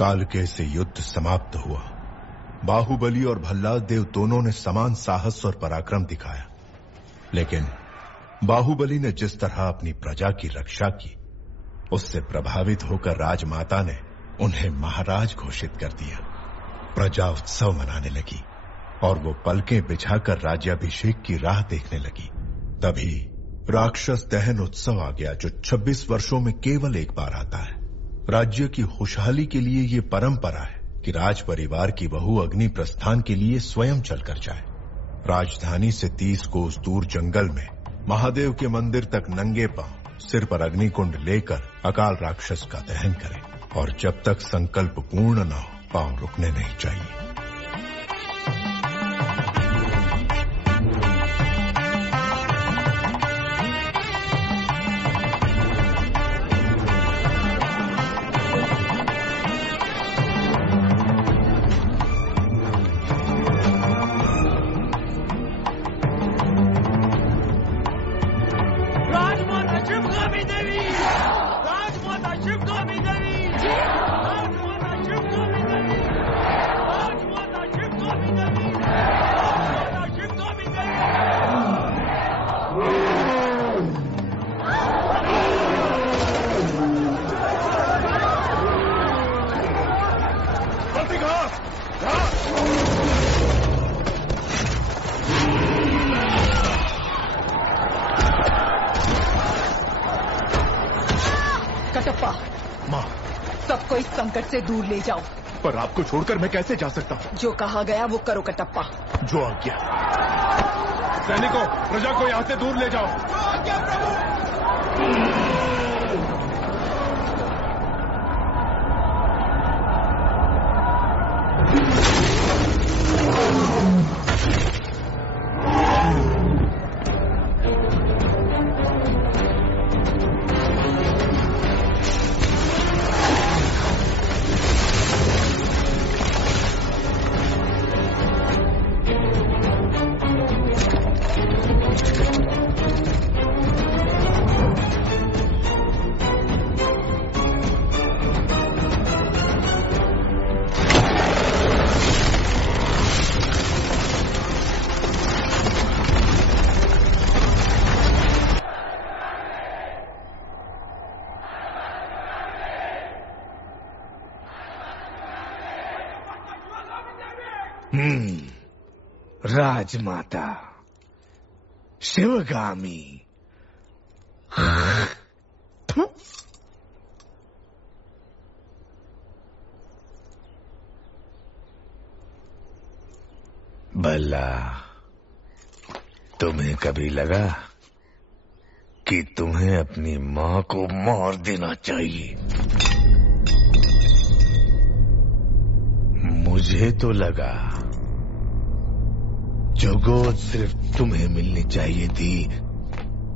कालके से युद्ध समाप्त हुआ। बाहुबली और भल्लाल देव दोनों ने समान साहस और पराक्रम दिखाया, लेकिन बाहुबली ने जिस तरह अपनी प्रजा की रक्षा की, उससे प्रभावित होकर राजमाता ने उन्हें महाराज घोषित कर दिया। प्रजा उत्सव मनाने लगी और वो पलकें बिछाकर राज्याभिषेक की राह देखने लगी। तभी राक्षस दहन उत्सव आ गया, जो 26 वर्षों में केवल एक बार आता है। राज्य की खुशहाली के लिए ये परंपरा है कि राज परिवार की बहू अग्नि प्रस्थान के लिए स्वयं चलकर जाए। राजधानी से 30 कोस दूर जंगल में महादेव के मंदिर तक नंगे पांव सिर पर अग्निकुंड लेकर अकाल राक्षस का दहन करें, और जब तक संकल्प पूर्ण न हो पांव रुकने नहीं चाहिए। कटप्पा, माँ, सबको इस संकट से दूर ले जाओ। पर आपको छोड़कर मैं कैसे जा सकता हूँ? जो कहा गया वो करो कटप्पा। जो आज्ञा। सैनिकों, प्रजा को यहाँ से दूर ले जाओ। जो आज्ञा प्रभु। राजमाता, शिवगामी। भला तुम्हें कभी लगा कि तुम्हें अपनी मां को मार देना चाहिए? मुझे तो लगा जो गोद सिर्फ तुम्हें मिलनी चाहिए थी,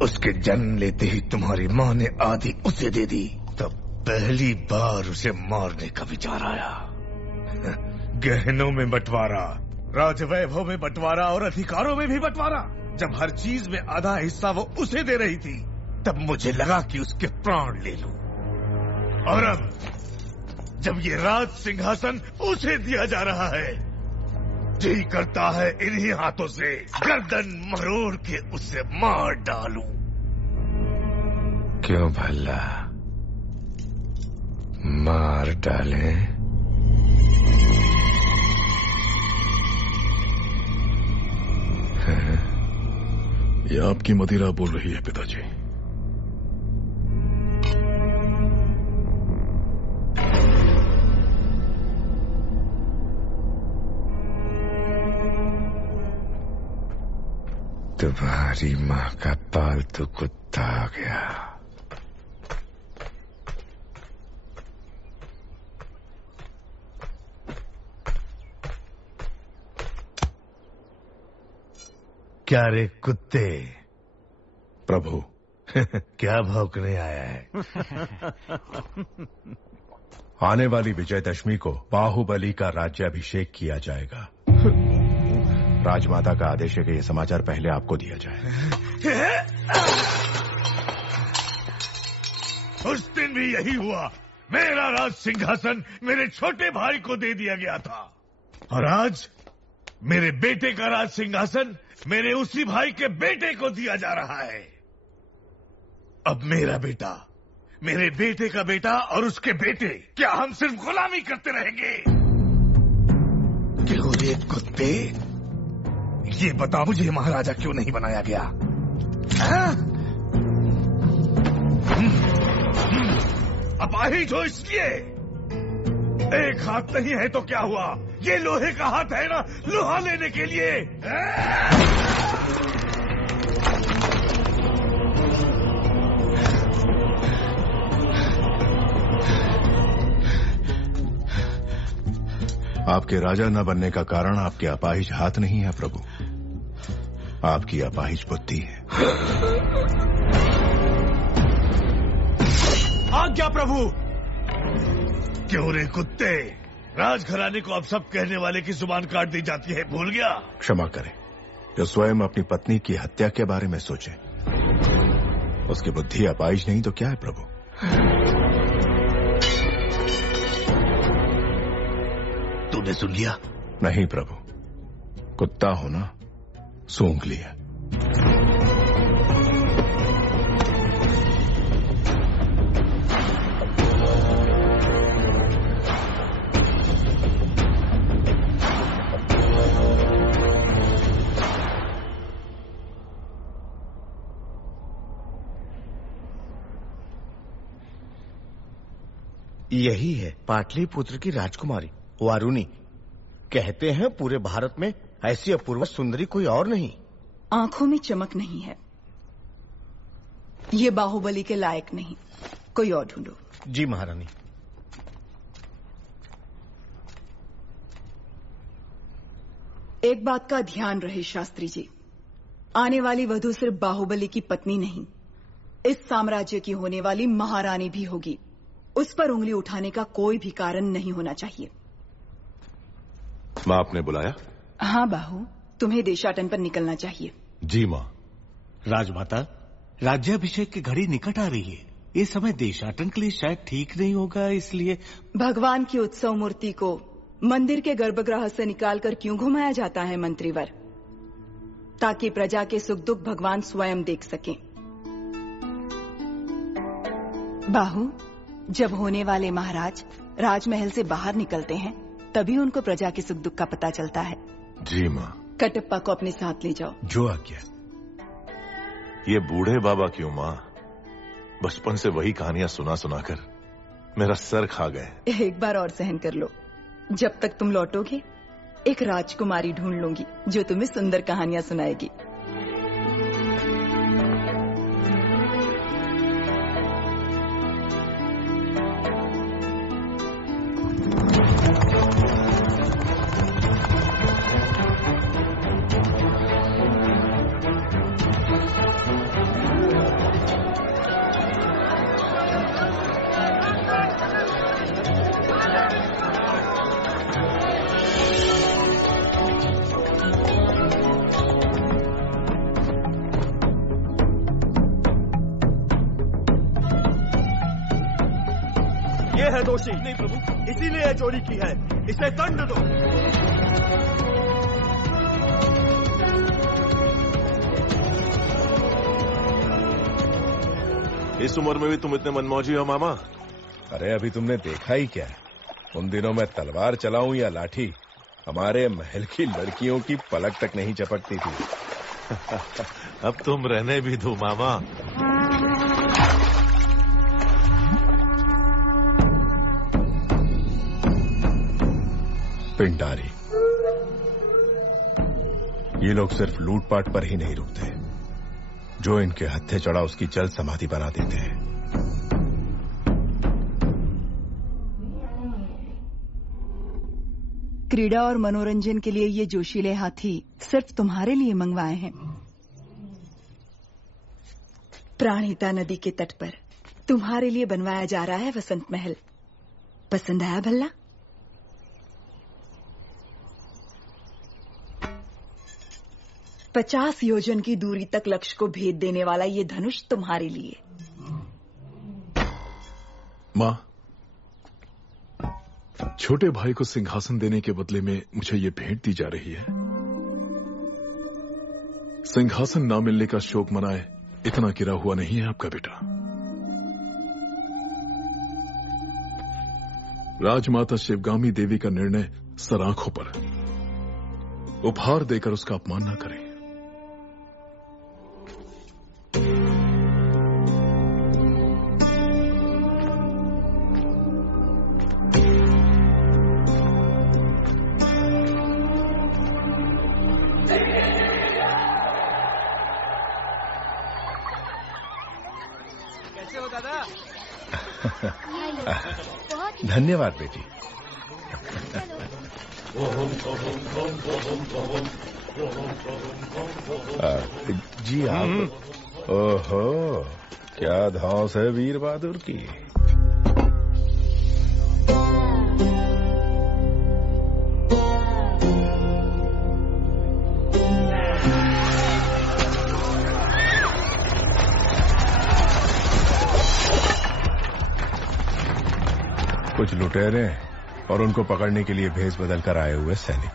उसके जन्म लेते ही तुम्हारी मां ने आधी उसे दे दी। तब पहली बार उसे मारने का विचार आया। गहनों में बंटवारा, राजवैभव में बंटवारा और अधिकारों में भी बंटवारा। जब हर चीज में आधा हिस्सा वो उसे दे रही थी, तब मुझे लगा कि उसके प्राण ले लूं। और अब जब ये राज सिंहासन उसे दिया जा रहा है, जी करता है इन्हीं हाथों से गर्दन मरोड़ के उसे मार डालूं। क्यों भला, मार डालें? ये आपकी मदिरा बोल रही है पिताजी। तुम्हारी माँ का पालतू कुत्ता आ गया। क्या रे कुत्ते? प्रभु, क्या भौंकने आया है? आने वाली विजयदशमी को बाहुबली का राज्याभिषेक किया जाएगा। राजमाता का आदेश है कि यह समाचार पहले आपको दिया जाए। उस दिन भी यही हुआ। मेरा राज सिंहासन मेरे छोटे भाई को दे दिया गया था और आज मेरे बेटे का राज सिंहासन मेरे उसी भाई के बेटे को दिया जा रहा है। अब मेरा बेटा, मेरे बेटे का बेटा और उसके बेटे, क्या हम सिर्फ गुलामी करते रहेंगे? क्यों रे कुत्ते, ये बता मुझे महाराजा क्यों नहीं बनाया गया? अपाहिज हो इसलिए। एक हाथ नहीं है तो क्या हुआ, ये लोहे का हाथ है ना, लोहा लेने के लिए। आपके राजा न बनने का कारण आपके अपाहिज हाथ नहीं है प्रभु, आपकी अपाहिज बुद्धि है। आज्ञा प्रभु। क्यों रे कुत्ते, राजघराने को अब सब कहने वाले की जुबान काट दी जाती है, भूल गया? क्षमा करें, जो स्वयं अपनी पत्नी की हत्या के बारे में सोचे, उसकी बुद्धि अपाहिज नहीं तो क्या है प्रभु? तूने सुन लिया? नहीं प्रभु, कुत्ता हो ना, सूंघ लिया। यही है पाटलिपुत्र की राजकुमारी वारुणी। कहते हैं पूरे भारत में ऐसी अपूर्व सुंदरी कोई और नहीं। आंखों में चमक नहीं है, ये बाहुबली के लायक नहीं, कोई और ढूंढो। जी महारानी। एक बात का ध्यान रहे शास्त्री जी, आने वाली वधू सिर्फ बाहुबली की पत्नी नहीं, इस साम्राज्य की होने वाली महारानी भी होगी। उस पर उंगली उठाने का कोई भी कारण नहीं होना चाहिए। माँ, आपने बुलाया? हाँ बाहु, तुम्हें देशाटन पर निकलना चाहिए। जी माँ। राजमाता, राज्याभिषेक की घड़ी निकट आ रही है, ये समय देशाटन के लिए शायद ठीक नहीं होगा, इसलिए। भगवान की उत्सव मूर्ति को मंदिर के गर्भगृह से निकालकर क्यों घुमाया जाता है मंत्रीवर? ताकि प्रजा के सुख दुख भगवान स्वयं देख सकें। बाहु, जब होने वाले महाराज राजमहल से बाहर निकलते हैं तभी उनको प्रजा के सुख दुख का पता चलता है। जी माँ। कटप्पा को अपने साथ ले जाओ। जो आज्ञा। ये बूढ़े बाबा क्यों माँ? बचपन से वही कहानियां सुना सुनाकर मेरा सर खा गए। एक बार और सहन कर लो, जब तक तुम लौटोगे एक राजकुमारी ढूंढ लूंगी जो तुम्हें सुंदर कहानियां सुनाएगी। ये है दोषी। नहीं प्रभु, इसीलिए चोरी की है, इसे दंड दो। इस उम्र में भी तुम इतने मनमौजी हो मामा? अरे अभी तुमने देखा ही क्या, उन दिनों मैं तलवार चलाऊं या लाठी, हमारे महल की लड़कियों की पलक तक नहीं चपकती थी। अब तुम रहने भी दो मामा। पिंडारी, ये लोग सिर्फ लूटपाट पर ही नहीं रुकते, जो इनके हत्थे चढ़ा उसकी जल समाधि बना देते हैं। क्रीड़ा और मनोरंजन के लिए ये जोशीले हाथी सिर्फ तुम्हारे लिए मंगवाए हैं। प्राणहिता नदी के तट पर तुम्हारे लिए बनवाया जा रहा है वसंत महल। पसंद आया भल्ला? पचास योजन की दूरी तक लक्ष्य को भेद देने वाला ये धनुष तुम्हारे लिए। माँ, छोटे भाई को सिंहासन देने के बदले में मुझे ये भेंट दी जा रही है। सिंहासन ना मिलने का शोक मनाए इतना गिरा हुआ नहीं है आपका बेटा। राजमाता शिवगामी देवी का निर्णय सराखों पर, उपहार देकर उसका अपमान न करें। कैसे हो दादा? धन्यवाद बेटी। जी आप। ओहो, क्या धौंस है वीर बहादुर की। कुछ लुटेरे और उनको पकड़ने के लिए भेष बदल कर आए हुए सैनिक,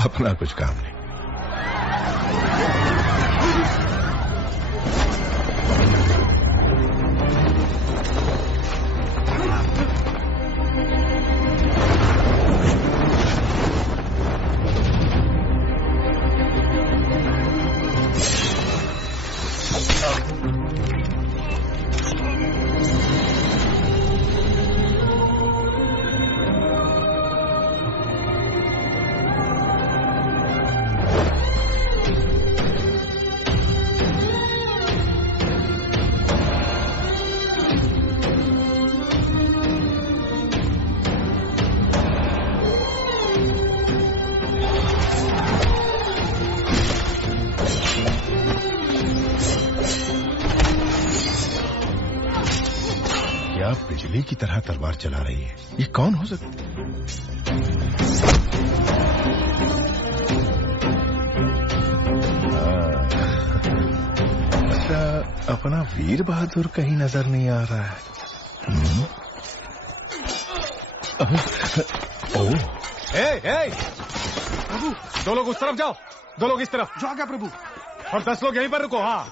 अपना कुछ काम नहीं। बिजली की तरह तलवार चला रही है, ये कौन हो सकता है? अच्छा, अपना वीर बहादुर कहीं नजर नहीं आ रहा है। ओह, प्रभु, 2 लोग उस तरफ जाओ, 2 लोग इस तरफ। जो आगे प्रभु, और 10 लोग यहीं पर रुको। हाँ।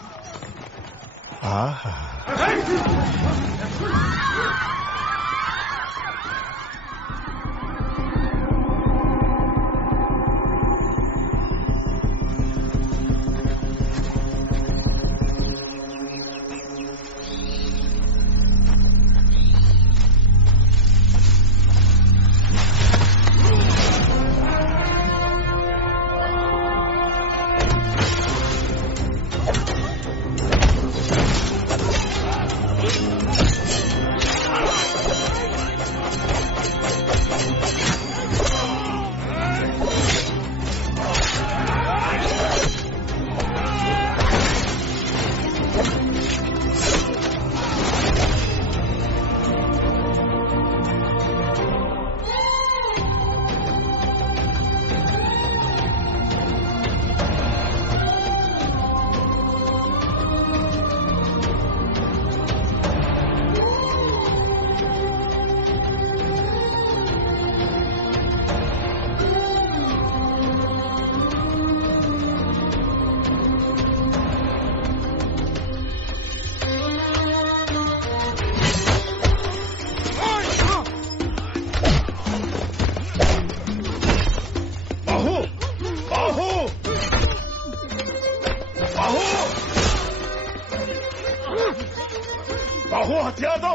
बाहु हथियार दो।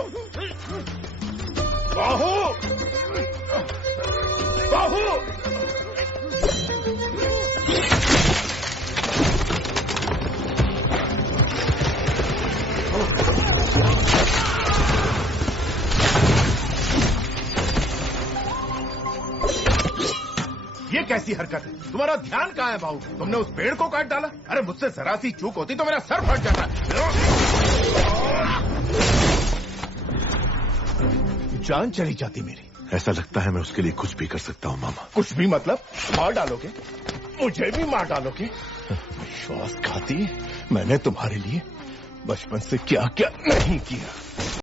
बाहु बाहु ये कैसी हरकत है? तुम्हारा ध्यान कहाँ है बाहु? तुमने उस पेड़ को काट डाला। अरे मुझसे जरा सी चूक होती तो मेरा सर फट जाता। जान चली जाती मेरी। ऐसा लगता है मैं उसके लिए कुछ भी कर सकता हूँ मामा। कुछ भी मतलब? मार डालोगे? मुझे भी मार डालोगे? विश्वासघाती, मैंने तुम्हारे लिए बचपन से क्या क्या नहीं किया।